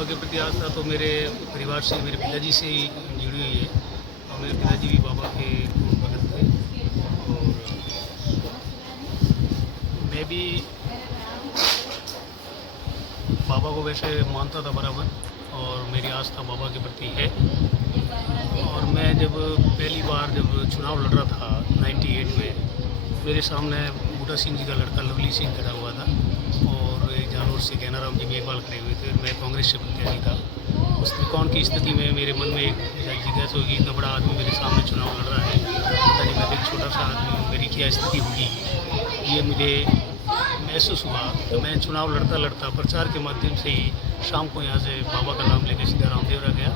बाबा के प्रति आस्था तो मेरे परिवार से, मेरे पिताजी से ही जुड़ी हुई है। और मेरे पिताजी भी बाबा के भगत थे और मैं भी बाबा को वैसे मानता था बराबर, और मेरी आस्था बाबा के प्रति है। और मैं जब पहली बार जब चुनाव लड़ रहा था 98 में, मेरे सामने बूटा सिंह जी का लड़का लवली सिंह खड़ा हुआ था और एक जानवर से ज्ञानाराम जी मेघवाल खड़े हुए थे। मैं कांग्रेस से प्रत्याशी था। उस त्रिकोण की स्थिति में मेरे मन में एक जिज्ञासा होगी, इतना बड़ा आदमी मेरे सामने चुनाव लड़ रहा है, पता नहीं मैं तो एक छोटा सा आदमी हूँ, मेरी क्या स्थिति होगी, ये मुझे महसूस हुआ। तो मैं चुनाव लड़ता लड़ता प्रचार के माध्यम से ही शाम को यहाँ से बाबा का नाम लेकर सीधा रामदेवरा गया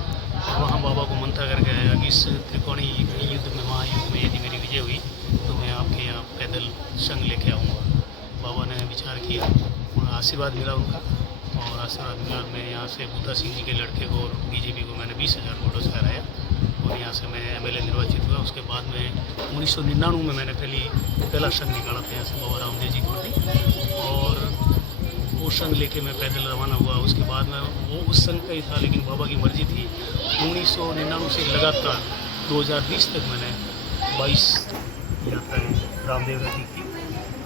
और वहाँ बाबा को मनता करके आया कि इस त्रिकोणी युद्ध में, महायुद्ध में यदि मेरी विजय हुई तो मैं आपके यहाँ पैदल संग लेके आऊँगा। बाबा ने विचार किया और आशीर्वाद मिला उनका, और आशीर्वाद मिला। मैं यहाँ से बूटा सिंह जी के लड़के को और बीजेपी को मैंने 20,000 वोटों से हराया और यहाँ से मैं एमएलए निर्वाचित हुआ। उसके बाद में 1999 में मैंने पहला संघ निकाला था यहाँ से बाबा रामदेव जी को, और वो संघ लेके मैं पैदल रवाना हुआ। उसके बाद में वो उस संघ का ही था, लेकिन बाबा की मर्जी थी। 1999 से लगातार 2020 तक मैंने 22 यात्राएँ रामदेव जी की।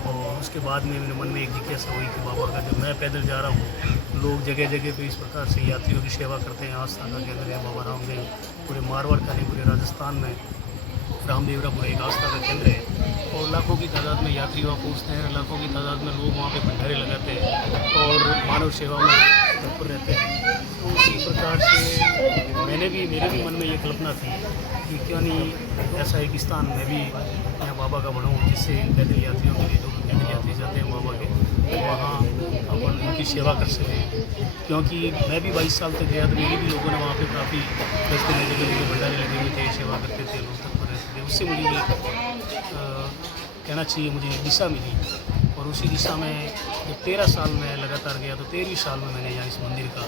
और उसके बाद में मेरे मन में एक जिज्ञासा हुई कि बाबा का जब मैं पैदल जा रहा हूँ, लोग जगह जगह पे इस प्रकार से यात्रियों की सेवा करते हैं। आस्था का केंद्र है बाबा रामदेव, पूरे मारवाड़ का नहीं पूरे राजस्थान में रामदेवरा पूरा एक आस्था का केंद्र है और लाखों की तादाद में यात्री वहाँ पहुँचते हैं, लाखों की तादाद में लोग वहाँ पे भंडारे लगाते हैं और मानव सेवा में तत्पर रहते हैं। तो उसी प्रकार से मेरे भी मन में ये कल्पना थी कि क्यों नहीं ऐसा एक स्थान में भी यहाँ बाबा का बनूँ, जिससे पैदल यात्रियों के लिए, जो पैदल यात्री जाते हैं बाबा के, वहाँ अपन उनकी सेवा कर सकें। क्योंकि मैं भी 22 साल तक गया तो मेरे भी लोगों ने वहाँ पे काफ़ी रस्ते में जगह भंडारे लगे हुए थे, सेवा करते थे, लोग तत्पर रहते थे। उससे मुझे ये कहना चाहिए, मुझे दिशा मिली। और उसी दिशा में जब 13 साल में लगातार गया तो 13वीं साल में मैंने यहाँ इस मंदिर का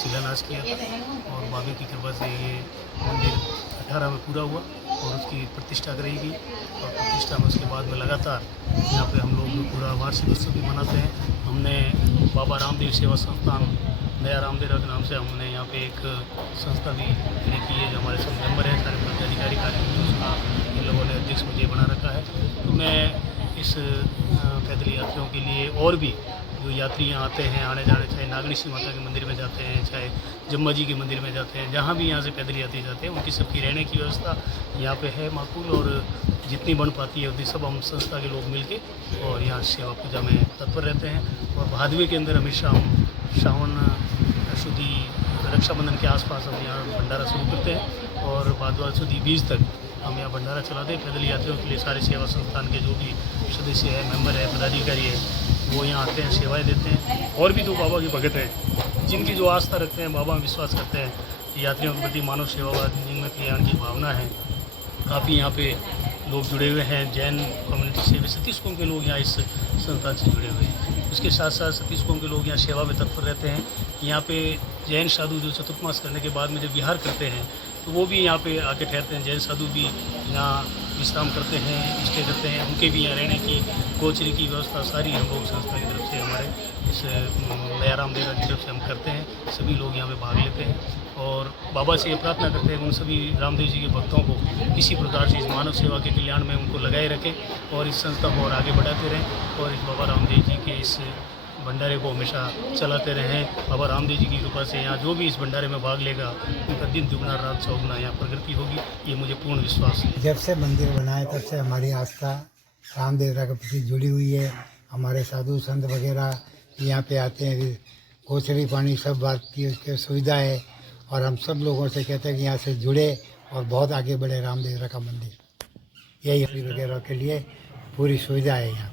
शिलान्यास किया था और बाबा की कृपा से ये मंदिर 18 में पूरा हुआ और उसकी प्रतिष्ठा कराई गई। और प्रतिष्ठा में उसके बाद में लगातार यहाँ पे हम लोग पूरा वार्षिक उत्सव भी मनाते हैं। हमने बाबा रामदेव सेवा संस्थान नया रामदेवरा के नाम से हमने यहाँ पे एक संस्था भी खड़ी की है, जो हमारे सब मेंबर हैं, सारे पदाधिकारी कार्यकर्ता, उसका इन लोगों ने अध्यक्ष मुझे बना रखा है। तो मैं इस पैदल यात्रियों के लिए और भी जो यात्री यहाँ आते हैं, आने जाने, चाहे नागनी श्री माता के मंदिर में जाते हैं, चाहे जम्मा जी के मंदिर में जाते हैं, जहाँ भी यहाँ से पैदल यात्री जाते हैं, उनकी सबकी रहने की व्यवस्था यहाँ पे है माकूल। और जितनी बन पाती है उतनी सब हम संस्था के लोग मिलके और यहाँ सेवा पूजा में तत्पर रहते हैं। और भादवे के अंदर हमेशा हम सावन शुद्धि रक्षाबंधन के आसपास हम यहाँ भंडारा शुरू करते हैं और भादवा शुद्धि 20 तक हम यहाँ भंडारा चलाते हैं। पैदल यात्रियों के लिए सारे सेवा संस्थान के जो भी सदस्य है, मेंबर है, पदाधिकारी है, वो यहाँ आते हैं, सेवाएं देते हैं। और भी तो बाबा के भगत हैं जिनकी जो आस्था रखते हैं, बाबा में विश्वास करते हैं, यात्रियों के प्रति मानव सेवा, जिनमें कल्याण की भावना है, काफ़ी यहाँ पे लोग जुड़े हुए हैं। जैन कम्युनिटी से भी 37 कौम के लोग यहाँ इस संस्थान से जुड़े हुए हैं। उसके साथ साथ 37 कौम के लोग यहाँ सेवा में तत्पर रहते हैं। यहाँ पे जैन साधु जो चतुर्मास करने के बाद में जब विहार करते हैं तो वो भी यहाँ पे आके ठहरते हैं। जैन साधु भी यहाँ विश्राम करते हैं, स्टे करते हैं, उनके भी यहाँ रहने की, गोचरी की व्यवस्था सारी हम लोग संस्था की तरफ से, हमारे इस नया रामदेवरा की तरफ से हम करते हैं। सभी लोग यहाँ पे भाग लेते हैं और बाबा से ये प्रार्थना करते हैं उन सभी रामदेव जी के भक्तों को किसी प्रकार से इस मानव सेवा के कल्याण में उनको लगाए रखें और इस संस्था को और आगे बढ़ाते रहें और इस बाबा रामदेव जी के इस भंडारे को हमेशा चलाते रहें। बाबा रामदेव जी की कृपा से यहाँ जो भी इस भंडारे में भाग लेगा उनका दिन दुगना रात चौगुना यहाँ प्रगति होगी, ये मुझे पूर्ण विश्वास है। जब से मंदिर बनाए तब से हमारी आस्था रामदेवरा के प्रति जुड़ी हुई है। हमारे साधु संत वगैरह यहाँ पे आते हैं, गोचरी पानी सब बात की उसकी सुविधा है और हम सब लोगों से कहते हैं कि यहाँ से जुड़े और बहुत आगे बढ़े रामदेवरा का मंदिर। यही वगैरह के लिए पूरी सुविधा है यहाँ।